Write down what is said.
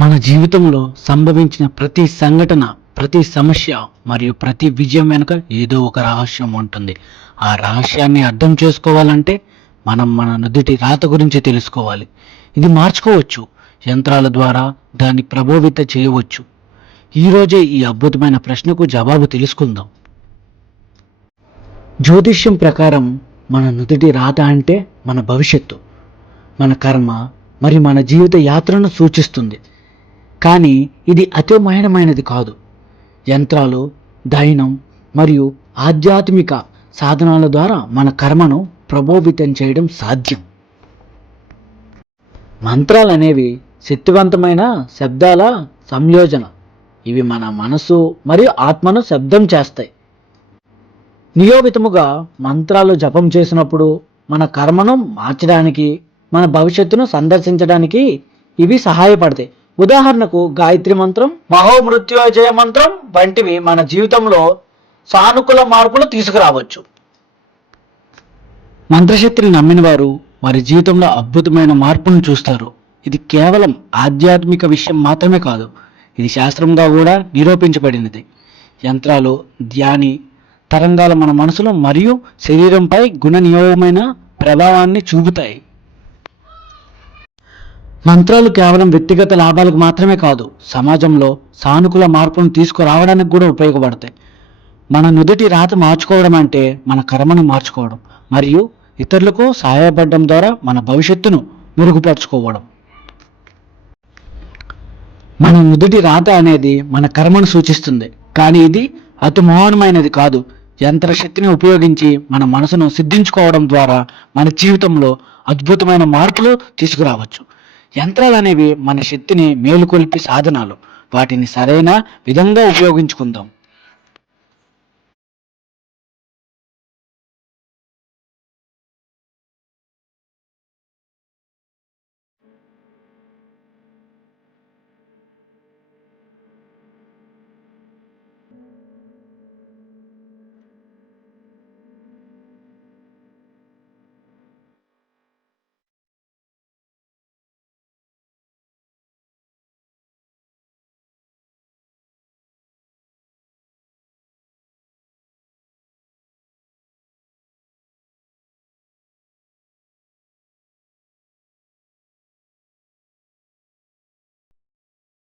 మన జీవితంలో సంభవించిన ప్రతి సంఘటన, ప్రతి సమస్య మరియు ప్రతి విజయం వెనుక ఏదో ఒక రహస్యం ఉంటుంది. ఆ రహస్యాన్ని అర్థం చేసుకోవాలంటే మనం మన నుదిటి రాత గురించి తెలుసుకోవాలి. ఇది మార్చుకోవచ్చు, యంత్రాల ద్వారా దాన్ని ప్రభావిత చేయవచ్చు. ఈరోజే ఈ అద్భుతమైన ప్రశ్నకు జవాబు తెలుసుకుందాం. జ్యోతిష్యం ప్రకారం మన నుదిటి రాత అంటే మన భవిష్యత్తు, మన కర్మ మరియు మన జీవిత యాత్రను సూచిస్తుంది. కానీ ఇది అతిమయమైనది కాదు. యంత్రాలు, దైనం మరియు ఆధ్యాత్మిక సాధనాల ద్వారా మన కర్మను ప్రభావితం చేయడం సాధ్యం. మంత్రాలు అనేవి శక్తివంతమైన శబ్దాల సంయోజన. ఇవి మన మనసు మరియు ఆత్మను శబ్దం చేస్తాయి. నియోమితముగా మంత్రాలు జపం చేసినప్పుడు మన కర్మను మార్చడానికి, మన భవిష్యత్తును సందర్శించడానికి ఇవి సహాయపడతాయి. ఉదాహరణకు గాయత్రి మంత్రం, మహోమృత్యుజయ మంత్రం వంటివి మన జీవితంలో సానుకూల మార్పులు తీసుకురావచ్చు. మంత్రశక్తిని నమ్మిన వారు వారి జీవితంలో అద్భుతమైన మార్పును చూస్తారు. ఇది కేవలం ఆధ్యాత్మిక విషయం మాత్రమే కాదు, ఇది శాస్త్రంగా కూడా నిరూపించబడినది. యంత్రాలు, ధ్యాని తరంగాలు మన మనసులో మరియు శరీరంపై గుణనియోగమైన ప్రభావాన్ని చూపుతాయి. మంత్రాలు కేవలం వ్యక్తిగత లాభాలకు మాత్రమే కాదు, సమాజంలో సానుకూల మార్పును తీసుకురావడానికి కూడా ఉపయోగపడతాయి. మన నుదుటి రాత మార్చుకోవడం అంటే మన కర్మను మార్చుకోవడం మరియు ఇతరులకు సహాయపడడం ద్వారా మన భవిష్యత్తును మెరుగుపరుచుకోవడం. మన నుదుటి రాత అనేది మన కర్మను సూచిస్తుంది, కానీ ఇది అతి మౌనమైనది కాదు. యంత్రశక్తిని ఉపయోగించి మన మనసును సిద్ధించుకోవడం ద్వారా మన జీవితంలో అద్భుతమైన మార్పులు తీసుకురావచ్చు. యంత్రాలు అనేవి మన శక్తిని మేలుకొల్పి సాధనాలు. వాటిని సరైన విధంగా ఉపయోగించుకుందాం.